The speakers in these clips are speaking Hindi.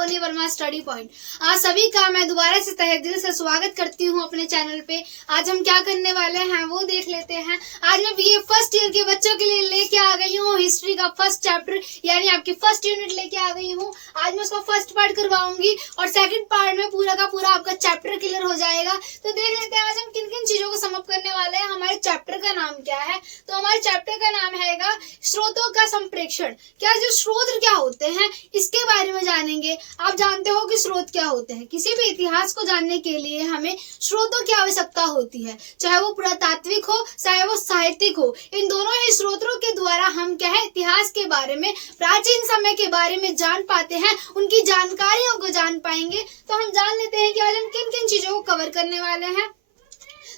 Avani Verma study point. आप सभी का मैं दोबारा से तहे दिल से स्वागत करती हूँ अपने चैनल पे। आज हम क्या करने वाले हैं वो देख लेते हैं। आज मैं बीए फर्स्ट ईयर के बच्चों के लिए लेके आ गई हूँ हिस्ट्री का फर्स्ट चैप्टर, यानी आपकी फर्स्ट यूनिट लेके आ गई हूँ। आज मैं उसका फर्स्ट पार्ट करवाऊंगी और सेकंड पार्ट में पूरा का पूरा आपका चैप्टर क्लियर हो जाएगा। तो देख लेते हैं आज हम किन किन चीजों को समअप करने वाले हैं। हमारे चैप्टर का नाम क्या है? तो हमारे चैप्टर का नाम है स्रोतों का संप्रेक्षण। क्या जो स्रोत क्या होते हैं इसके बारे में जानेंगे। आप जानते हो कि स्रोत क्या होते हैं। किसी भी इतिहास को जानने के लिए हमें स्रोतों की आवश्यकता होती है, चाहे वो पुरातात्विक हो चाहे वो साहित्यिक हो। इन दोनों ही स्रोतों के द्वारा हम क्या है इतिहास के बारे में, प्राचीन समय के बारे में जान पाते हैं, उनकी जानकारियों को जान पाएंगे। तो हम जान लेते हैं कि आज हम किन किन चीजों को कवर करने वाले हैं।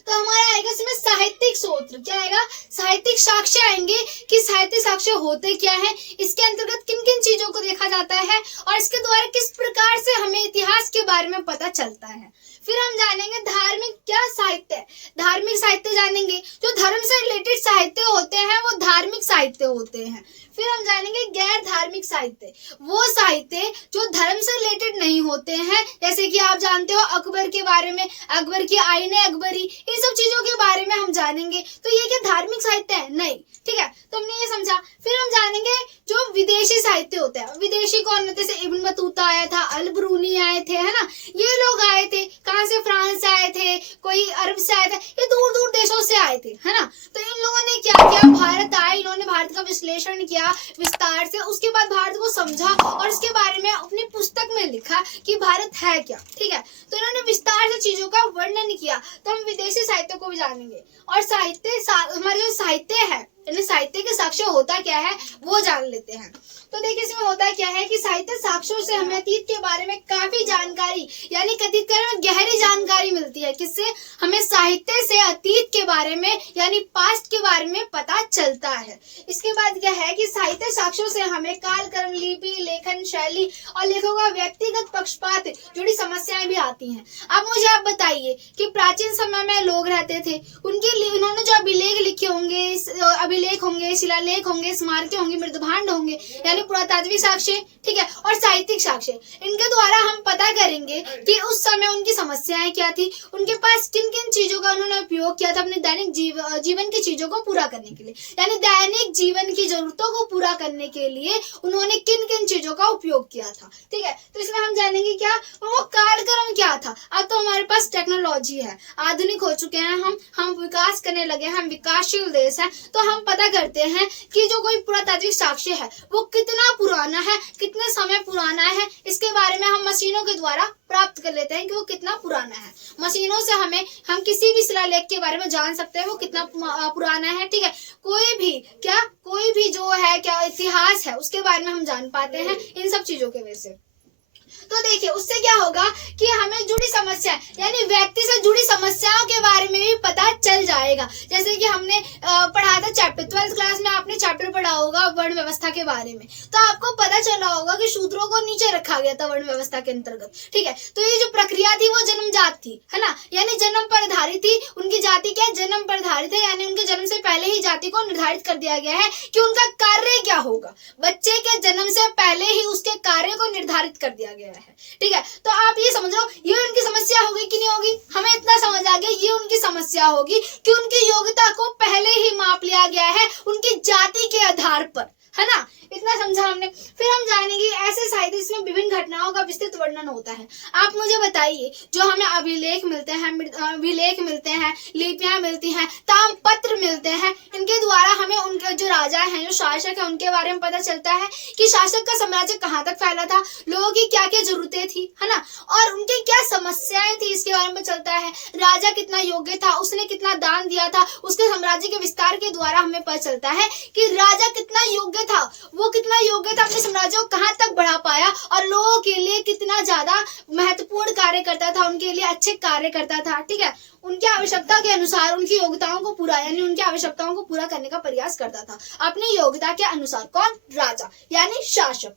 तो हमारा आएगा इसमें साहित्यिक स्रोत। क्या आएगा? साहित्यिक साक्ष्य आएंगे कि साहित्यिक साक्ष्य होते क्या है, इसके अंतर्गत किन किन चीजों को देखा जाता है और इसके द्वारा किस प्रकार से हमें इतिहास के बारे में पता चलता है। फिर हम जानेंगे धार्मिक क्या साहित्य है। धार्मिक साहित्य जानेंगे। जो धर्म से रिलेटेड साहित्य होते हैं वो धार्मिक साहित्य होते हैं। फिर हम जानेंगे गैर धार्मिक साहित्य, वो साहित्य जो धर्म से रिलेटेड नहीं होते हैं। जैसे कि आप जानते हो अकबर के बारे में, अकबर की आईने अकबरी, इन सब चीजों के बारे में हम जानेंगे। तो ये क्या धार्मिक साहित्य है? नहीं। ठीक है, तो हमने ये समझा। फिर हम जानेंगे जो विदेशी साहित्य होता है। विदेशी कौन होते? जैसे इब्न बतूता आया था, अल ब्रूनी आए थे, है ना, ये लोग आए थे। कहाँ से? फ्रांस से आए थे, कोई अरब से आए थे, ये दूर दूर देशों से आए थे, है ना। तो इन लोगों ने क्या किया? भारत आए, इन्होंने भारत का विश्लेषण किया विस्तार से, उसके बाद भारत को समझा और इसके बारे में अपनी पुस्तक में लिखा कि भारत है क्या। ठीक है, तो इन्होंने विस्तार से चीजों का वर्णन किया। तो हम विदेशी साहित्य को भी जानेंगे और हमारे जो साहित्य है, साहित्य के साक्ष्य होता क्या है वो जान लेते हैं। तो देखिए इसमें होता क्या है कि साहित्य साक्ष्यों से हमें अतीत के बारे में काफी जानकारी, यानी कथित में गहरी जानकारी मिलती है। किससे? हमें साहित्य से अतीत के बारे में यानी पास्ट के बारे में पता चलता है। इसके बाद क्या है कि साहित्य साक्ष्यों से हमें कालक्रम, लिपि, लेखन शैली और लेखकों का व्यक्तिगत पक्षपात जुड़ी समस्याएं भी आती हैं। अब मुझे आप बताइए कि प्राचीन समय में लोग रहते थे, उन्होंने जो अभिलेख लिखे होंगे, अभिलेख होंगे, शिलालेख होंगे, स्मारक होंगे, मृदभांड होंगे, यानी पुरातात्विक साक्ष्य, ठीक है, और साहित्यिक साक्ष्य, इनके द्वारा हम पता करेंगे कि उस समय उनकी समस्याएं क्या थी, उनके पास किन किन चीजों का उन्होंने उपयोग किया था अपने दैनिक जीवन की चीजों को पूरा करने के लिए, यानी दैनिक जीवन की जरूरतों को पूरा करने के लिए उन्होंने किन किन चीजों का उपयोग किया था। ठीक है, तो इसमें हम जानेंगे क्या वो कालक्रम क्या था। अब तो हमारे पास टेक्नोलॉजी है, आधुनिक हो चुके हैं, हम विकास करने लगे, हम विकासशील देश है। तो हम पता करते हैं कि जो कोई पुरातात्विक साक्ष्य है वो कितना पुराना है, कितने समय पुराना है, इसके बारे में हम मशीनों के द्वारा प्राप्त कर लेते हैं कि वो कितना पुराना है। मशीनों से हम किसी भी शिलालेख के बारे में जान सकते हैं वो कितना पुराना है। ठीक है, कोई भी जो है क्या इतिहास है उसके बारे में हम जान पाते हैं इन सब चीजों के वजह से। तो देखिए उससे क्या होगा कि हमें जुड़ी समस्या यानी व्यक्ति से जुड़ी समस्याओं के बारे में भी पता चल जाएगा। जैसे कि हमने पढ़ा था चैप्टर 12th क्लास में, आपने चैप्टर पढ़ा होगा वर्ण व्यवस्था के बारे में, तो आपको पता चला होगा कि शूद्रों को नीचे रखा गया था वर्ण व्यवस्था के अंतर्गत। ठीक है, तो ये जो प्रक्रिया थी वो जन्मजात थी, है ना, यानी जन्म पर आधारित थी। उनकी जाति क्या है? जन्म पर आधारित है, यानी उनके जन्म से पहले ही जाति को निर्धारित कर दिया गया है कि उनका कार्य क्या होगा। बच्चे के जन्म से पहले ही उसके कार्य को निर्धारित कर दिया गया है। ठीक है, तो आप ये समझ लो ये उनकी समस्या होगी कि नहीं होगी। हमें इतना समझ आ गया ये उनकी समस्या होगी कि उनकी योग्यता को पहले ही माप लिया गया है उनकी जाति के आधार पर, है ना, इतना समझा हमने। फिर हम जानेंगे ऐसे साहित्य जिसमें विभिन्न घटनाओं का विस्तृत वर्णन होता है। आप मुझे बताइए जो हमें अभिलेख मिलते हैं, लिपियां मिलती हैं, ताम्रपत्र मिलते हैं, इनके द्वारा हमें उनके जो राजा हैं, जो शासक हैं, उनके बारे में पता चलता है कि शासक का साम्राज्य कहाँ तक फैला था, लोगों की क्या क्या जरूरतें थी, है ना, और उनकी क्या समस्याएं थी, इसके बारे में चलता है। राजा कितना योग्य था, उसने कितना दान दिया था, उसके साम्राज्य के विस्तार के द्वारा हमें पता चलता है कि राजा कितना योग्य था, वो कितना योग्य था, अपने साम्राज्य को कहाँ तक बढ़ा पाया और लोगों के लिए कितना ज्यादा महत्वपूर्ण कार्य करता था, उनके लिए अच्छे कार्य करता था। ठीक है, उनकी आवश्यकता के अनुसार उनकी योग्यताओं को पूरा यानी उनकी आवश्यकताओं को पूरा करने का प्रयास करता था अपनी योग्यता के अनुसार। कौन? राजा यानी शासक।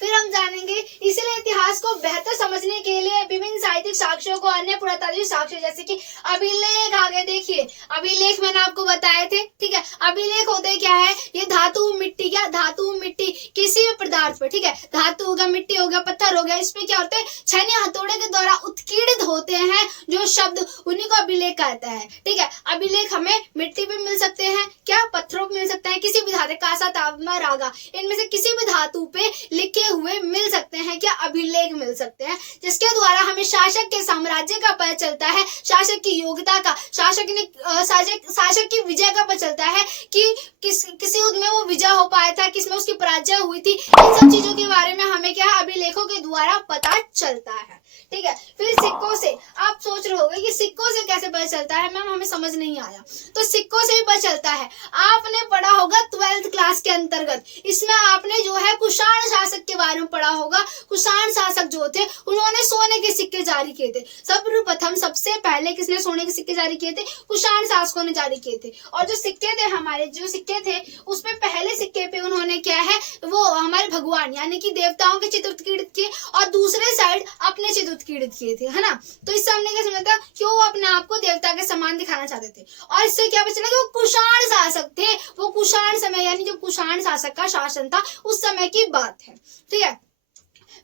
फिर हम जानेंगे इसलिए इतिहास को बेहतर समझने के लिए विभिन्न साहित्यिक साक्ष्यों को अन्य पुरातात्विक साक्ष्य जैसे कि अभिलेख आगे देखिए। अभिलेख मैंने आपको बताए थे, ठीक है। अभिलेख होते क्या है, ये धातु मिट्टी, क्या धातु मिट्टी किसी भी पदार्थ पर, ठीक है, धातु हो गया, मिट्टी हो गया, पत्थर हो गया, इसमें क्या होते हैं, छेनी हथौड़े के द्वारा उत्कीर्णित होते हैं जो शब्द, उन्हीं को अभिलेख कहता है, ठीक है। अभिलेख हमें मिट्टी पे मिल सकते हैं, क्या पत्थरों पे मिल सकते हैं, किसी भी धातु, कांसा, तांबा, रागा, इनमें से किसी भी धातु पे लिखे हुए मिल सकते हैं, क्या अभिलेख मिल सकते हैं, जिसके द्वारा हमें शासक के साम्राज्य का पता चलता है, शासक की योग्यता का, शासक की विजय का पता चलता है कि किसी युद्ध में वो विजय हो पाया था, किसमें उसकी पराजय हुई थी। इन सब चीजों के बारे में हमें क्या है, अभिलेखों के द्वारा पता चलता है, ठीक है। फिर सिक्कों से, आप सोच रहे होंगे कि सिक्कों से कैसे पता चलता है मैम, हमें समझ नहीं आया। तो सिक्कों से भी पता चलता है, आपने पढ़ा होगा 12th क्लास के अंतर्गत, इसमें आपने जो है कुषाण शासक के बारे में पढ़ा होगा। कुषाण शासक जो थे उन्होंने सोने के सिक्के जारी किए थे। सर्वप्रथम सबसे पहले किसने सोने के सिक्के जारी किए थे, कुषाण शासकों ने जारी किए थे। और जो सिक्के थे, हमारे जो सिक्के थे उसमें पहले सिक्के पे उन्होंने क्या है, वो हमारे भगवान यानी कि देवताओं के चित्र उत्कीर्णित किए और दूसरे साइड अपने चित्र उत्कीर्णित किए थे, है ना। तो इससे हमने क्या समझा था कि वो अपने आप को देवता के समान दिखाना चाहते थे। और इससे क्या पता चला कि वो कुषाण शासक थे, वो कुषाण समय यानी जो कुषाण शासक का शासन था उस समय की बात है, ठीक है।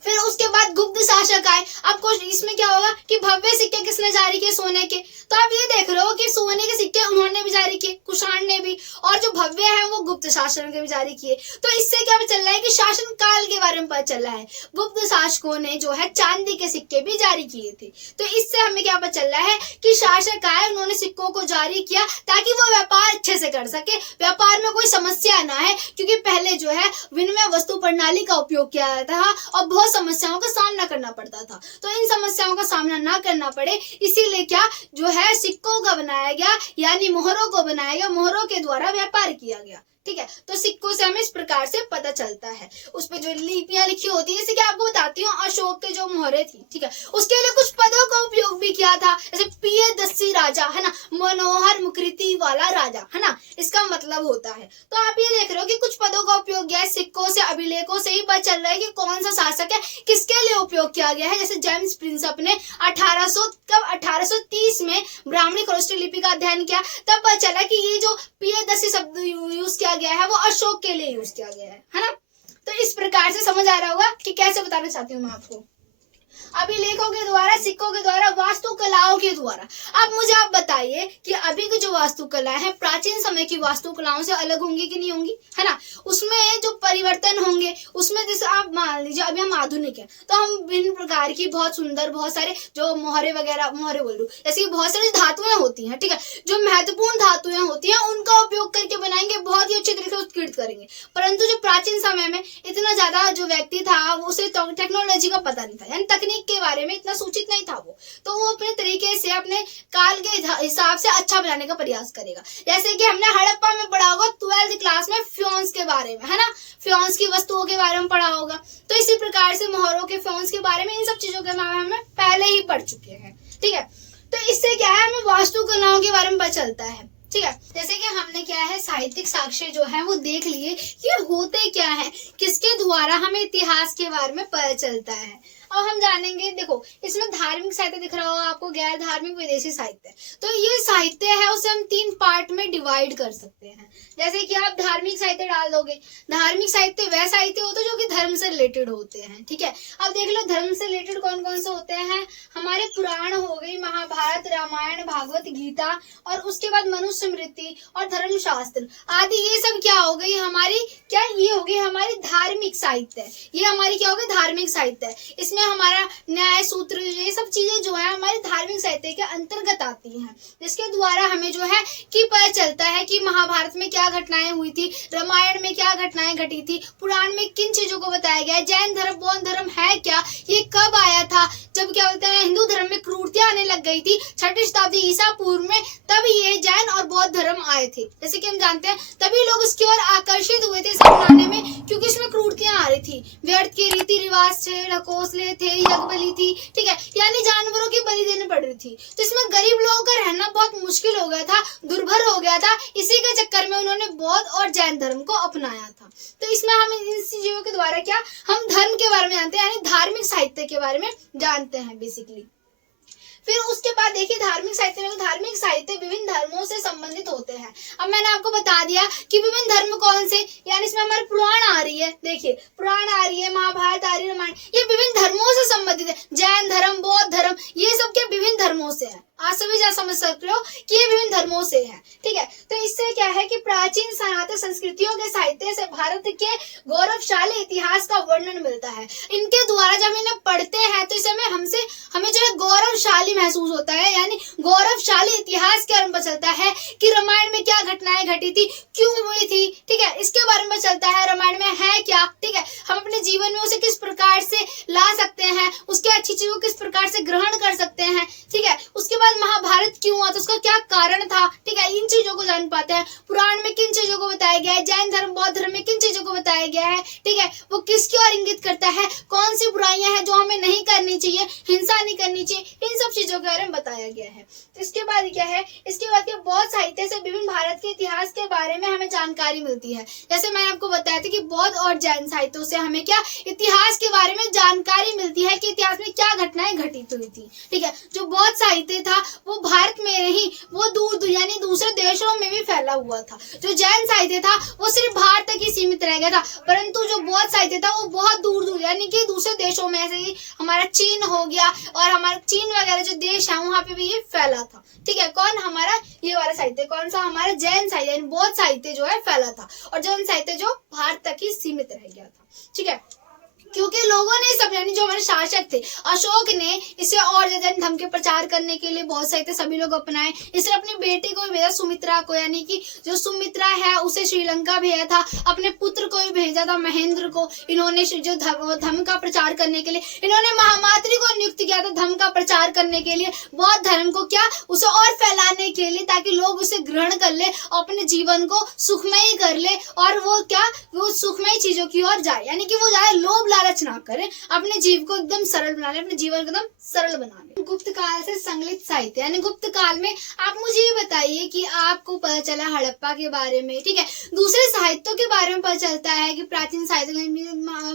फिर उसके बाद गुप्त शासक आए। आपको इसमें क्या होगा कि भव्य सिक्के किसने जारी किए, सोने के। तो आप ये देख रहे हो कि सोने के सिक्के उन्होंने भी जारी किए, कुषाण ने भी, और जो भव्य है वो गुप्त शासन के भी जारी किए। तो इससे क्या पता चल रहा है कि शासन काल के बारे में पता चल रहा है। गुप्त शासकों ने जो है चांदी के सिक्के भी जारी किए थे। तो इससे हमें क्या पता चल रहा है कि शासक आए, उन्होंने सिक्कों को जारी किया ताकि वो व्यापार अच्छे से कर सके, व्यापार में कोई समस्या ना है, क्योंकि पहले जो है विनिमय वस्तु प्रणाली का उपयोग किया जाता था और बहुत समस्याओं का सामना करना पड़ता था। तो इन समस्याओं का सामना ना करना पड़े, इसीलिए क्या जो है सिक्कों का बनाया गया, यानी मोहरों को बनाया गया, मोहरों के द्वारा व्यापार किया गया, ठीक है। तो सिक्कों से हमें इस प्रकार से पता चलता है। उसपे जो लिपियां लिखी होती है, जैसे कि आपको बताती हूँ अशोक के जो मोहरे थी, ठीक है, उसके लिए कुछ पदों का उपयोग भी किया था, जैसे प्रियदर्शी राजा, है ना, मनोहर मुकृति वाला राजा, है ना, इसका मतलब होता है। तो आप ये देख रहे हो कि कुछ पदों का उपयोग किया है। सिक्कों से, अभिलेखों से ही पता चल रहा है कि कौन सा शासक है, किसके लिए उपयोग किया गया है। जैसे जेम्स प्रिंसप ने 1830 में ब्राह्मणी खरोष्टी लिपि का अध्ययन किया, तब पता चला कि ये जो प्रियदर्शी शब्द यूज किया गया है वो अशोक के लिए यूज किया गया है ना। तो इस प्रकार से समझ आ रहा होगा कि कैसे बताना चाहती हूँ मैं आपको। अभिलेखों के द्वारा, सिक्कों के द्वारा, वास्तुकलाओं के द्वारा। अब मुझे आप बताइए कि अभी की जो वास्तुकला है प्राचीन समय की वास्तुकलाओं से अलग होंगी कि नहीं होंगी, है ना। उसमें जो परिवर्तन होंगे, उसमें जैसे आप मान लीजिए अभी हम आधुनिक हैं तो हम विभिन्न प्रकार की बहुत सुंदर, बहुत सारे जो मोहरे वगैरह, मोहरे बोल दूं, जैसे बहुत सारी धातुएं होती हैं, ठीक है, जो महत्वपूर्ण धातुएं होती हैं उनका उपयोग करके बनाएंगे, बहुत ही अच्छे तरीके से उत्कीर्णित करेंगे। परंतु जो प्राचीन समय में इतना ज्यादा जो व्यक्ति था उसे टेक्नोलॉजी का पता नहीं था, यानी तकनीक के बारे में इतना सूचित नहीं था तो वो अपने तरीके से, अपने काल के हिसाब से अच्छा बनाने का प्रयास करेगा। जैसे कि हमने हड़प्पा में पढ़ा होगा 12th क्लास में फ्योन्स के बारे में, है ना, फ्योन्स की वस्तुओं के बारे में पढ़ा होगा। तो इसी प्रकार से मोहरों के, फ्योन्स के बारे में, इन सब चीजों के बारे में हमें पहले ही पढ़ चुके हैं, ठीक है। तो इससे क्या है, हमें वास्तुकलाओं के बारे में पता चलता है, ठीक है। जैसे कि हमने क्या है साहित्यिक साक्ष्य जो है वो देख लिए कि होते क्या है, किसके द्वारा हमें इतिहास के बारे में पता चलता है। और हम जानेंगे, देखो इसमें धार्मिक साहित्य दिख रहा होगा आपको, गैर धार्मिक, विदेशी साहित्य। तो ये साहित्य है उसे हम 3 पार्ट में डिवाइड कर सकते हैं। जैसे कि आप धार्मिक साहित्य डाल दोगे, धार्मिक साहित्य वह साहित्य होते हैं जो कि धर्म से रिलेटेड होते हैं, ठीक है। अब देख लो धर्म से रिलेटेड कौन कौन से होते हैं, हमारे पुराण हो गई, महाभारत, रामायण, भागवत गीता, और उसके बाद मनुस्मृति और धर्मशास्त्र आदि, ये सब क्या हो गई हमारी, क्या ये हो गई हमारी धार्मिक साहित्य। ये हमारी क्या हो गई, धार्मिक साहित्य। इसमें हमारा न्याय सूत्र, ये सब चीजें जो है हमारे धार्मिक साहित्य के अंतर्गत आती हैं, जिसके द्वारा हमें जो है कि पता चलता है कि महाभारत में क्या घटनाएं हुई थी, रामायण में क्या घटनाएं घटी थी, पुराण में किन चीजों को बताया गया है, जैन धर्म, बौद्ध धर्म है क्या, ये कब आया था, जब क्या बोलते हैं हिंदू धर्म में क्रूरतियां आने लग गई थी 6ठी शताब्दी ईसा पूर्व में, तब ये जैन और बौद्ध धर्म आए थे। जैसे कि हम जानते हैं तभी लोग इसकी ओर आकर्षित हुए थे इसे अपनाने में, क्योंकि इसमें क्रूरतियां आ रही थी, व्यर्थ के रीति रिवाज से ढकोसले रहे थे, यज्ञ बलि थी, ठीक है, यानी जानवरों की बलि देनी पड़ रही थी। तो इसमें गरीब लोगों का रहना बहुत मुश्किल हो गया था, दुर्भर हो गया था। इसी के चक्कर में उन्होंने बौद्ध और जैन धर्म को अपनाया था। तो इसमें हम इन चीजों के द्वारा क्या हम धर्म के बारे में जानते हैं, यानी धार्मिक साहित्य के बारे में जानते हैं बेसिकली। फिर उसके बाद देखिए धार्मिक साहित्य विभिन्न धर्मों से संबंधित होते हैं। अब मैंने आपको बता दिया कि विभिन्न धर्म कौन से, यानी इसमें हमारे पुराण आ रही है, देखिए पुराण आ रही है, महाभारत आ रही है, रामायण, ये विभिन्न धर्मों से संबंधित है। जैन धर्म, बौद्ध धर्म, ये सब क्या विभिन्न धर्मों से है। आप सभी जा समझ सकते हो कि ये विभिन्न धर्मों से है, ठीक है। तो इससे क्या है कि प्राचीन सनातन संस्कृतियों के साहित्य से भारत के गौरवशाली इतिहास का वर्णन मिलता है। इनके द्वारा जब इन्हें पढ़ते हैं तो इसमें हमें जो है गौरवशाली महसूस होता है, यानी गौरवशाली इतिहास के बारे में पता चलता है कि रामायण में क्या घटनाएं घटी थी, क्यों हुई थी, ठीक है, इसके बारे में चलता है। रामायण में है क्या, ठीक है, हम अपने जीवन में उसे किस प्रकार से ला सकते हैं, उसके अच्छी चीजों को किस प्रकार से ग्रहण कर सकते हैं, ठीक है। उसके बाद महाभारत क्यों हुआ, तो उसका क्या कारण था, ठीक है, इन चीजों को जान पाते हैं। पुराण में किन चीजों को बताया गया है, जैन धर्म, बौद्ध धर्म में किन चीजों को बताया गया है, ठीक है, वो किसकी ओर इंगित करता है, कौन सी बुराइयां हैं जो हमें नहीं करनी चाहिए, हिंसा नहीं करनी चाहिए, इन सब चीजों के बारे में बताया गया है। तो इसके बाद क्या है, इसके बाद बौद्ध साहित्य से विभिन्न भारत के इतिहास के बारे में हमें जानकारी मिलती है। जैसे मैंने आपको बताया था कि बौद्ध और जैन साहित्यों से हमें क्या इतिहास के बारे में जानकारी मिलती है कि इतिहास में क्या घटनाएं घटित हुई थी, ठीक है। जो बौद्ध साहित्य था वो भारत में नहीं, वो दूर यानी दूसरे देशों में भी फैला हुआ था। जो जैन साहित्य था वो सिर्फ भारत तक ही सीमित रह गया था, परंतु जो बौद्ध साहित्य था वो बहुत दूर दूर यानी कि दूसरे देशों में, ऐसे ही हमारा चीन हो गया और हमारा चीन वगैरह जो देश है वहां पे भी ये फैला था, ठीक है। कौन, हमारा ये वाला साहित्य, कौन सा, हमारा जैन साहित्य यानी बौद्ध साहित्य जो है फैला था, और जैन साहित्य जो भारत तक ही सीमित रह गया था, ठीक है। क्योंकि लोगों ने सब, यानी जो हमारे शासक थे अशोक ने इसे और ज्यादा धर्म के प्रचार करने के लिए बहुत साहित्य सभी लोग अपनाए। इसने अपनी बेटी को भी भेजा, सुमित्रा को, यानी कि जो सुमित्रा है उसे श्रीलंका भेजा था, अपने पुत्र को भी भेजा था, महेंद्र को। इन्होंने जो धर्म का प्रचार करने के लिए इन्होंने महामात्री को नियुक्त किया था धर्म का प्रचार करने के लिए, बौद्ध धर्म को क्या उसे और फैलाने के लिए, ताकि लोग उसे ग्रहण कर ले, अपने जीवन को सुखमय कर ले, और वो क्या वो सुखमय चीजों की ओर जाए, यानी कि वो जाए लोभ लालच ना करें, अपने जीव को एकदम सरल बना ले, अपने जीवन को एकदम सरल बना ले। गुप्त काल से संग्रहित साहित्य, यानी गुप्त काल में आप मुझे ये बताइए कि आपको पता चला हड़प्पा के बारे में, ठीक है, दूसरे साहित्यों के बारे में पता चलता है कि प्राचीन साहित्य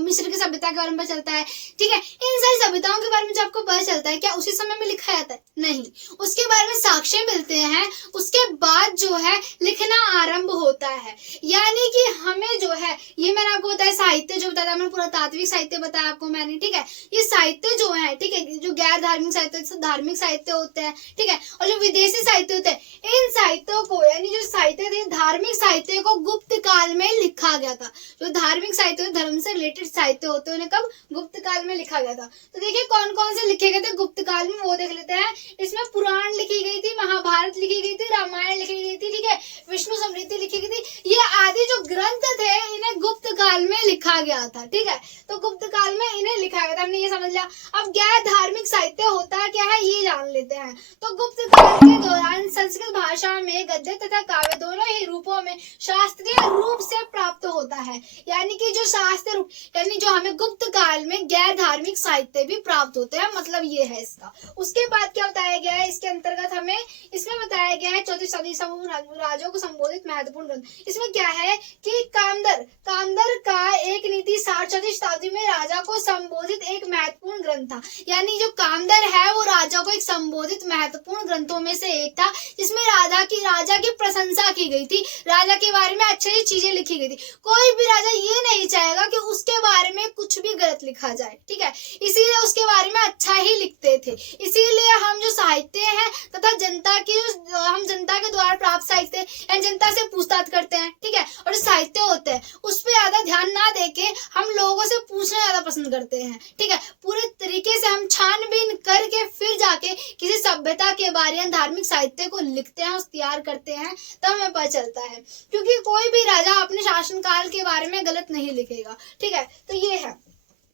मिस्र की सभ्यता के बारे में पता चलता है, ठीक है। इन सारी सभ्यताओं के बारे में जो आपको पता चलता है क्या उसी समय में लिखा जाता है? नहीं, उसके बारे में साक्ष्य मिलते हैं, उसके बाद जो है लिखना आरंभ होता है। यानी कि हमें जो है, ये मैंने आपको बताया साहित्य जो बताया, मैंने पुरातात्विक साहित्य बताया आपको मैंने, ठीक है। ये साहित्य जो है, ठीक है, जो गैर धार्मिक साहित्य, धार्मिक साहित्य होते हैं, ठीक है, और जो विदेशी साहित्य होते हैं, इन साहित्यों को, यानी जो साहित्य थे धार्मिक साहित्य को गुप्त काल में लिखा गया था। जो धार्मिक साहित्य, धर्म से रिलेटेड साहित्य होते हैं, उन्हें कब गुप्त काल में लिखा गया था। तो देखिए कौन कौन से लिखे गए थे गुप्त काल में, वो देख लेते हैं। इसमें पुराण लिखी गई थी, महाभारत लिखी गई थी, रामायण लिखी गई थी, ठीक है, विष्णु समृद्धि लिखी गई थी। ये आदि जो ग्रंथ थे इन्हें गुप्त काल में लिखा गया था, ठीक है। तो गुप्त काल में इन्हें लिखा गया था, हमने ये समझ लिया। अब गैर धार्मिक साहित्य होता क्या है ये जान लेते हैं। तो गुप्त काल के दौरान संस्कृत भाषा में गद्य तथा काव्य दोनों ही रूपों में शास्त्रीय रूप से प्राप्त होता है। यानी कि जो शास्त्रीय रूप, यानी जो हमें गुप्त काल में गैर धार्मिक साहित्य भी प्राप्त होते हैं, मतलब ये है इसका। उसके बाद क्या बताया गया है इसके अंतर्गत, हमें इसमें बताया गया है 34 सदी राजों को संबोधित महत्वपूर्ण ग्रंथ। इसमें क्या है कि कामदर का एक नीति 64 शताब्दी में राजा को संबोधित एक महत्वपूर्ण ग्रंथ था। यानी जो कामदर है वो राजा को एक संबोधित महत्वपूर्ण ग्रंथों में से एक था, जिसमें राजा की प्रशंसा की गई थी, राजा के बारे में अच्छी चीजें लिखी गई थी। कोई भी राजा ये नहीं चाहेगा कि उसके बारे में कुछ भी गलत लिखा जाए, ठीक है, इसीलिए उसके बारे में अच्छा ही लिखते थे। इसीलिए हम जो साहित्य है तथा हम जनता के द्वारा प्राप्त साहित्य यानी जनता से पूछताछ करते हैं, ठीक है, और जो साहित्य होते हैं उस पर ज्यादा ध्यान ना देके हम लोगों से पूछना ज्यादा पसंद करते हैं, ठीक है। पूरे तरीके से हम छानबीन करके फिर जाके किसी सभ्यता के बारे में धार्मिक साहित्य को लिखते हैं, तैयार करते हैं, तब हमें पता चलता है। क्योंकि कोई भी राजा अपने शासनकाल के बारे में गलत नहीं लिखेगा, ठीक है। तो ये है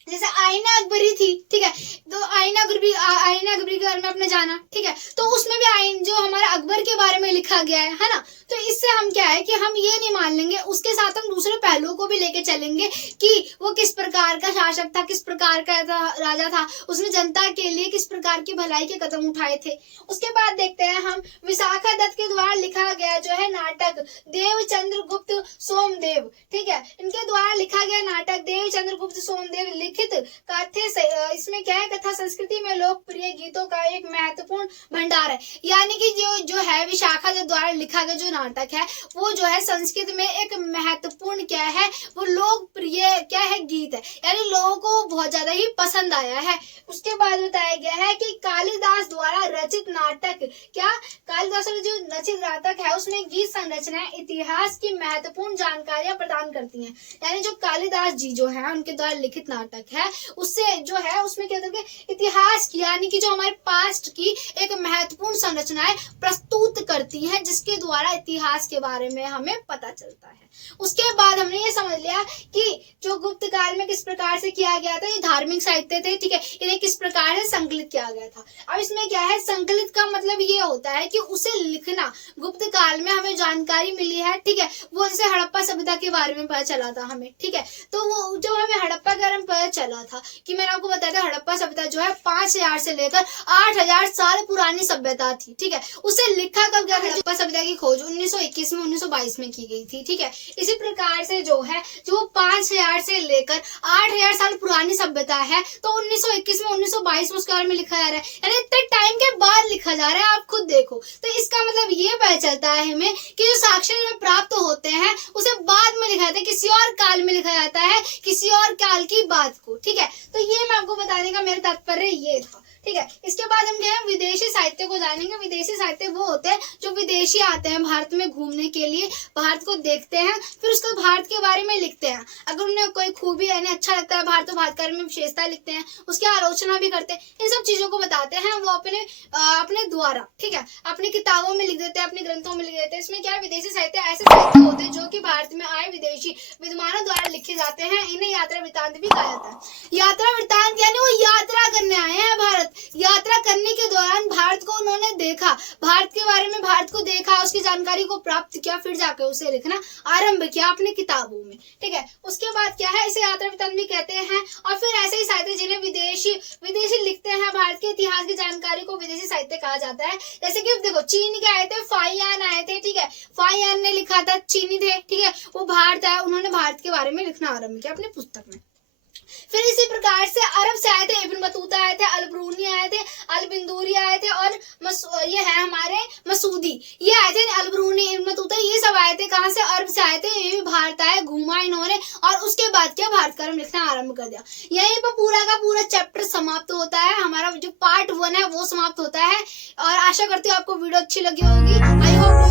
जैसे आईना अकबरी थी, ठीक है, तो आईना अकबरी के बारे में आपने जाना, ठीक है, तो उसमें भी आइन जो हमारा अकबर के बारे में लिखा गया है ना। तो इससे हम क्या है कि हम ये नहीं मान लेंगे, उसके साथ हम दूसरे पहलुओं को भी लेके चलेंगे कि वो किस प्रकार का शासक था, किस प्रकार का राजा था, उसने जनता के लिए किस प्रकार की भलाई के कदम उठाए थे। उसके बाद देखते हैं हम विशाखा दत्त के द्वारा लिखा गया जो है नाटक देवचंद्र गुप्त सोमदेव, ठीक है, इनके द्वारा लिखा गया नाटक देवचंद्र गुप्त सोमदेव लिखित कथे से, इसमें क्या है, कथा संस्कृति में लोकप्रिय गीतों का एक महत्वपूर्ण भंडार है। यानी कि जो है विशाखा दत्त द्वारा लिखा गया जो नाटक है वो जो है संस्कृत में एक महत्वपूर्ण क्या है, वो लोकप्रिय क्या है, गीत है, यानी लोगों को बहुत ज्यादा ही पसंद आया है। उसके बाद बताया गया है कि कालिदास द्वारा रचित नाटक, क्या कालिदास द्वारा जो रचित नाटक है उसमें गीत संरचना इतिहास की महत्वपूर्ण जानकारियां प्रदान करती हैं। यानी जो कालिदास जी जो है उनके द्वारा लिखित नाटक है उससे जो है उसमें क्या करके इतिहास की, यानी कि जो हमारे पास्ट की एक महत्वपूर्ण संरचनाएं प्रस्तुत करती हैं, जिसके द्वारा इतिहास के बारे में हमें पता चलता है। उसके बाद हमने ये समझ लिया कि जो गुप्त काल में किस प्रकार से किया गया था, ये धार्मिक साहित्य थे, ठीक है, इन्हें किस प्रकार से संकलित किया गया था। अब इसमें क्या है, संकलित का मतलब ये होता है कि उसे लिखना, गुप्त काल में हमें जानकारी मिली है, ठीक है, वो जैसे हड़प्पा सभ्यता के बारे में पता चला था हमें, ठीक है, तो वो जो हमें हड़प्पा के बारे में पता चला था कि मैंने आपको बताया था हड़प्पा सभ्यता जो है 5000 से लेकर 8000 साल पुरानी सभ्यता थी, ठीक है, उसे लिखा कब गया, हड़प्पा सभ्यता की खोज 1921 में 1922 में की गई थी, ठीक है। इसी प्रकार से जो है जो 5000 से लेकर 8000 साल पुरानी सभ्यता है तो 1921 में 1922 में उसके बारे में लिखा जा रहा है, यानी इतने टाइम के बाद लिखा जा रहा है, आप खुद देखो। तो इसका मतलब ये पता चलता है हमें कि जो साक्ष्य में प्राप्त होते हैं उसे बाद में लिखा जाता है, किसी और काल में लिखा जाता है, किसी और काल की बात को, ठीक है। तो ये मैं आपको बताने का मेरा तात्पर्य ये था, ठीक है। इसके बाद हम क्या है विदेशी साहित्य को जानेंगे। विदेशी साहित्य वो होते हैं जो विदेशी आते हैं भारत में घूमने के लिए, भारत को देखते हैं, फिर उसको भारत के बारे में लिखते हैं। अगर उन्हें कोई खूबी यानी अच्छा लगता है भारत, तो भारत के बारे में विशेषता लिखते हैं, उसकी आलोचना भी करते हैं, इन सब चीजों को बताते हैं वो अपने द्वारा, ठीक है, अपनी किताबों में लिख देते हैं, अपने ग्रंथों में लिख देते हैं। इसमें क्या है विदेशी साहित्य ऐसे साहित्य होते हैं जो कि भारत में आए विदेशी विद्वानों द्वारा लिखे जाते हैं, इन्हें यात्रा वृत्तांत भी कहा जाता है। यात्रा वृत्तांत यानी वो यात्रा करने आए हैं भारत, यात्रा करने के दौरान भारत को उन्होंने देखा, भारत के बारे में भारत को देखा, उसकी जानकारी को प्राप्त किया, फिर जाकर उसे लिखना आरंभ किया अपनी किताबों में, ठीक है। उसके बाद क्या है इसे यात्रा वृत्तांत भी कहते हैं। और फिर ऐसे ही साहित्य जिन्हें विदेशी लिखते हैं, भारत के इतिहास की जानकारी को विदेशी साहित्य कहा जाता है। जैसे कि देखो चीन के आए थे, फाइयान आए थे, ठीक है, फाइयान ने लिखा था, चीनी थे, ठीक है, वो भारत आए, उन्होंने भारत के बारे में लिखना आरंभ किया अपनी पुस्तक में। फिर इसी प्रकार से अरब से आए थे, इब्न बतूता आए थे, अलब्रूनी आए थे, अलबिंदूरी आए थे, और ये है हमारे मसूदी, ये आए थे, अलब्रूनी, इब्न बतूता, ये सब आए थे कहाँ से, अरब से आए थे, ये भी भारत आए, घूमा इन्होंने, और उसके बाद क्या भारत का लिखना आरंभ कर दिया। यहीं पर पूरा का पूरा चैप्टर समाप्त होता है, हमारा जो पार्ट 1 है वो समाप्त होता है। और आशा करती हूँ आपको वीडियो अच्छी लगी होगी। I hope